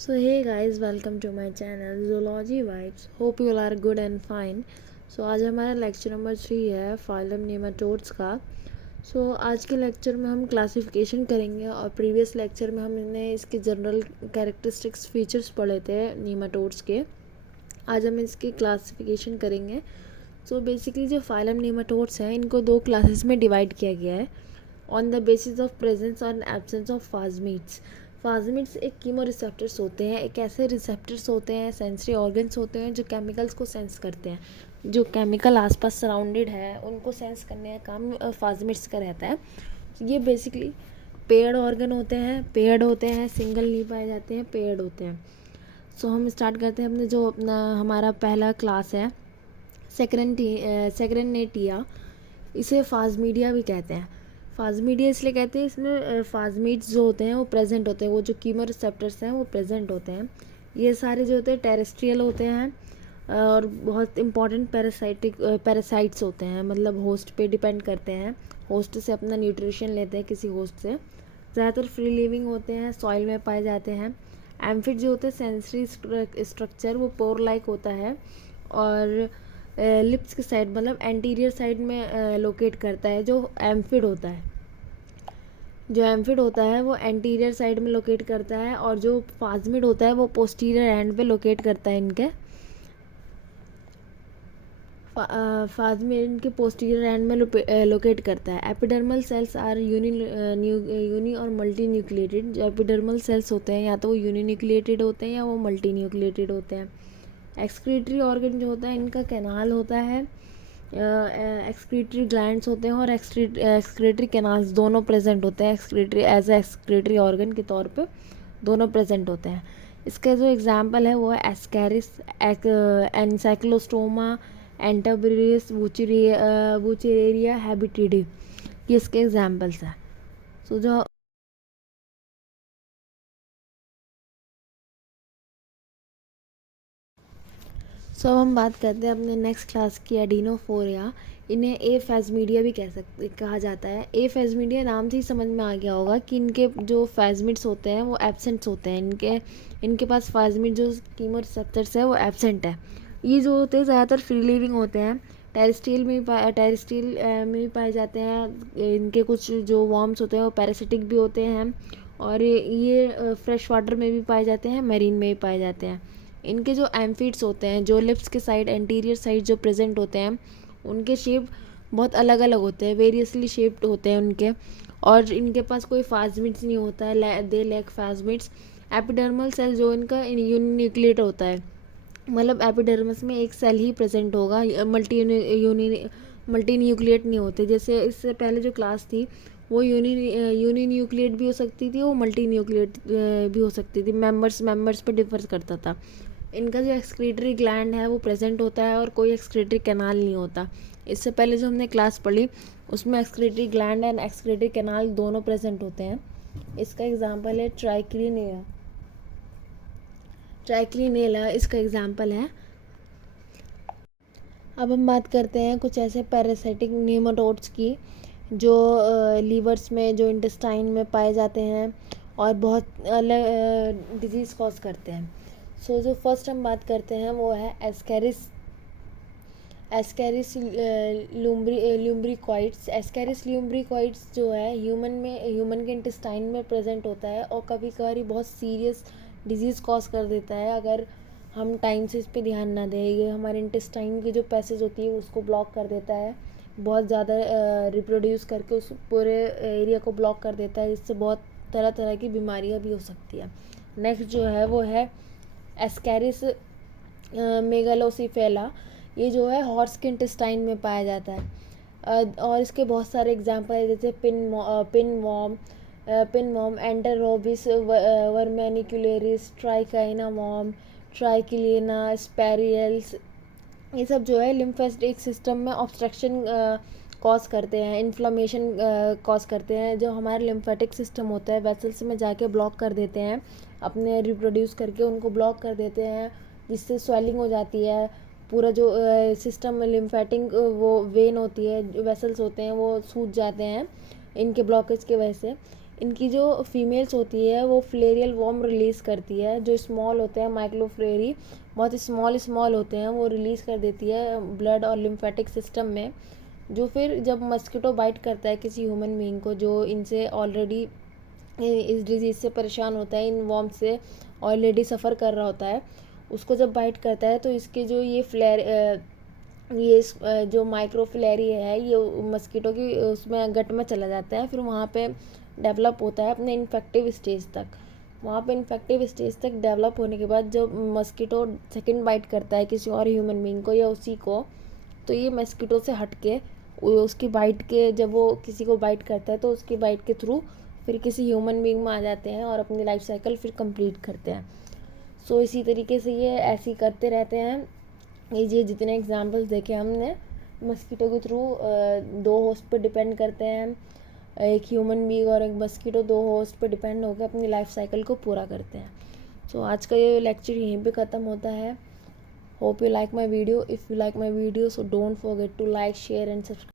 So hey guys, welcome to my channel Zoology Vibes. Hope you all are good and fine. So आज हमारा lecture number 3 है phylum nematodes का. आज के lecture में हम क्लासिफिकेशन करेंगे और प्रीवियस लेक्चर में हमने इसके जनरल कैरेक्टरिस्टिक्स फीचर्स पढ़े थे नेमाटोड्स के. आज हम इसकी क्लासिफिकेशन करेंगे. बेसिकली जो फाइलम नेमाटोड्स हैं इनको दो क्लासेस में डिवाइड किया गया है on the basis of presence और एब्सेंस ऑफ फाजमीट्स. फाजमिट्स एक कीमो रिसेप्टर्स होते हैं. एक ऐसे रिसेप्टर्स होते हैं, सेंसरी ऑर्गन्स होते हैं जो केमिकल्स को सेंस करते हैं. जो केमिकल आसपास सराउंडेड है उनको सेंस करने का काम फाजमिट्स का रहता है. ये बेसिकली पेयर्ड ऑर्गन होते हैं, सिंगल नहीं पाए जाते हैं, पेयर्ड होते हैं. हम स्टार्ट करते हैं अपने जो अपना हमारा पहला क्लास है सेक्रेनेटिया. इसे फाजमीडिया भी कहते हैं. फाजमीडिया इसलिए कहते हैं इसमें फाजमीट्स जो होते हैं वो प्रेजेंट होते हैं. वो जो कीमो रिसेप्टर्स हैं वो प्रेजेंट होते हैं. ये सारे जो होते हैं टेरेस्ट्रियल होते हैं और बहुत इंपॉर्टेंट पैरासाइट्स होते हैं. मतलब होस्ट पे डिपेंड करते हैं, होस्ट से अपना न्यूट्रिशन लेते हैं किसी होस्ट से. ज़्यादातर फ्री लिविंग होते हैं, सॉइल में पाए जाते हैं. एम्फिड जो होते हैं सेंसरी स्ट्रक्चर वो पोर लाइक होता है और लिप्स के साइड मतलब एंटीरियर साइड में लोकेट करता है. जो एम्फिड होता है वो एंटीरियर साइड में लोकेट करता है और जो फाजमिड होता है वो पोस्टीरियर एंड पे लोकेट करता है. इनके फाजमिड इनके पोस्टीरियर एंड में लोकेट करता है. एपिडर्मल सेल्स आर यूनी और मल्टी न्यूक्लिएटेड. जो एपिडर्मल सेल्स होते हैं या तो वो यूनी न्यूक्लिएटेड होते हैं या वो मल्टी न्यूक्लिएटेड होते हैं. एक्सक्रीटरी ऑर्गन जो होता है इनका कैनाल होता है. एक्सक्रीटरी ग्लैंड्स होते हैं और एक्सक्रीटरी कैनाल्स दोनों प्रेजेंट होते हैं. एक्सक्रीटरी ऑर्गन के तौर पे दोनों प्रेजेंट होते हैं. इसका जो एग्जांपल है वो है एस्कैरिस, एनसाइक्लोस्टोमा, एंटाब्रिस, वुचेरेरिया हैबिटिडी. ये इसके एग्जांपल्स हैं. जो हम बात करते हैं अपने नेक्स्ट क्लास की एडिनोफोरिया. इन्हें ए फेजमीडिया भी कहा जाता है. ए फेजमीडिया नाम से ही समझ में आ गया होगा कि इनके जो फेजमिड्स होते हैं वो एब्सेंट्स होते हैं. इनके पास फेजमिड जो कीमो रिसेप्टर्स है वो एब्सेंट है. ये जो होते हैं ज़्यादातर फ्री लिविंग होते हैं. टेरेस्ट्रियल में भी पाए जाते हैं. इनके कुछ जो वॉर्म्स होते हैं वो पैरासिटिक भी होते हैं और ये फ्रेश वाटर में भी पाए जाते हैं, मेरीन में भी पाए जाते हैं. इनके जो एम्फिड्स होते हैं, जो लिप्स के साइड एंटीरियर साइड जो प्रेजेंट होते हैं, उनके शेप बहुत अलग अलग होते हैं, वेरियसली शेप्ड होते हैं उनके. और इनके पास कोई फाजमिट्स नहीं होता है, दे लैक फाजमिट्स. एपिडर्मल सेल जो इनका यूनिन्यूक्लिएट होता है, मतलब एपिडर्मस में एक सेल ही प्रेजेंट होगा, मल्टी न्यूक्लिएट नहीं होते. जैसे इससे पहले जो क्लास थी वो यूनी न्यूक्लिएट भी हो सकती थी, वो मल्टी न्यूक्लिएट भी हो सकती थी. मेंबर्स पे डिफर करता था. इनका जो एक्सक्रीटरी ग्लैंड है वो प्रेजेंट होता है और कोई एक्सक्रीटरी कैनाल नहीं होता. इससे पहले जो हमने क्लास पढ़ी उसमें excretory gland and excretory canal दोनों प्रेजेंट होते हैं. इसका एग्जांपल है ट्राइक्लिनेला इसका एग्जांपल है. अब हम बात करते हैं कुछ ऐसे पैरासाइटिक नेमाटोड्स की जो लीवर्स में, जो इंटेस्टाइन में पाए जाते हैं और बहुत अलग डिजीज़ कॉज करते हैं. जो फर्स्ट हम बात करते हैं वो है एस्कैरिस ल्यूम्ब्रिकॉइड्स. एस्कैरिस ल्यूम्ब्रिकॉइड्स जो है ह्यूमन के इंटेस्टाइन में प्रेजेंट होता है और कभी कभार बहुत सीरियस डिजीज़ कॉज कर देता है अगर हम टाइम से इस पर ध्यान ना दें. ये हमारे इंटेस्टाइन की जो पैसेज होती है उसको ब्लॉक कर देता है, बहुत ज़्यादा रिप्रोड्यूस करके उस पूरे एरिया को ब्लॉक कर देता है, जिससे बहुत तरह तरह की बीमारियां भी हो सकती है. नेक्स्ट जो है वो है एस्कैरिस मेगालोसिफेला. ये जो है हॉर्स के इंटेस्टाइन में पाया जाता है और इसके बहुत सारे एग्जांपल है, जैसे पिनवॉर्म, एंटेरोबिस वर्मेनिकुलेरिस, ट्राइकाइनावॉर्म, ट्राइकिलिना, स्पेरियल्स. ये सब जो है लिम्फेटिक सिस्टम में ऑब्स्ट्रक्शन कॉज करते हैं, इन्फ्लामेशन कॉज करते हैं. जो हमारा लिम्फेटिक सिस्टम होता है वेसल्स में जाके ब्लॉक कर देते हैं, अपने रिप्रोड्यूस करके उनको ब्लॉक कर देते हैं, जिससे स्वेलिंग हो जाती है. पूरा जो सिस्टम में लिम्फेटिक वो वेन होती है, जो वेसल्स होते हैं वो सूज जाते हैं इनके ब्लॉकेज की वजह से. इनकी जो फीमेल्स होती है वो फ्लेरियल वॉर्म रिलीज़ करती है। जो स्मॉल होते हैं माइक्रोफ्लेरी बहुत स्मॉल होते हैं, वो रिलीज़ कर देती है ब्लड और लिम्फेटिक सिस्टम में, जो फिर जब मस्किटो बाइट करता है किसी ह्यूमन बीइंग को जो इनसे ऑलरेडी इस डिजीज़ से परेशान होता है, इन वॉर्म से ऑलरेडी सफ़र कर रहा होता है, उसको जब बाइट करता है तो इसके जो जो माइक्रोफिलेरी है ये मस्कीटो की उसमें गट में चला जाता है, फिर वहाँ पे डेवलप होता है अपने इन्फेक्टिव स्टेज तक। वहाँ पे इन्फेक्टिव स्टेज तक डेवलप होने के बाद जब मस्कीटो सेकंड बाइट करता है किसी और ह्यूमन बीइंग को या उसी को, तो ये मस्कीटो से हट के उसकी बाइट के, जब वो किसी को बाइट करता है तो उसकी बाइट के थ्रू फिर किसी ह्यूमन बीइंग में आ जाते हैं और अपनी लाइफ साइकिल फिर कंप्लीट करते हैं। सो इसी तरीके से ये ऐसे ही करते रहते हैं। ये जितने एग्जांपल्स देखे हमने, मस्कीटो के थ्रू 2 होस्ट पे डिपेंड करते हैं, एक ह्यूमन बीइंग और एक मस्कीटो 2 होस्ट पे डिपेंड होकर अपनी लाइफ साइकिल को पूरा करते हैं। सो आज का ये लेक्चर यहीं पे ख़त्म होता है। Hope you like my video. If you like my video so don't forget to like, share and subscribe.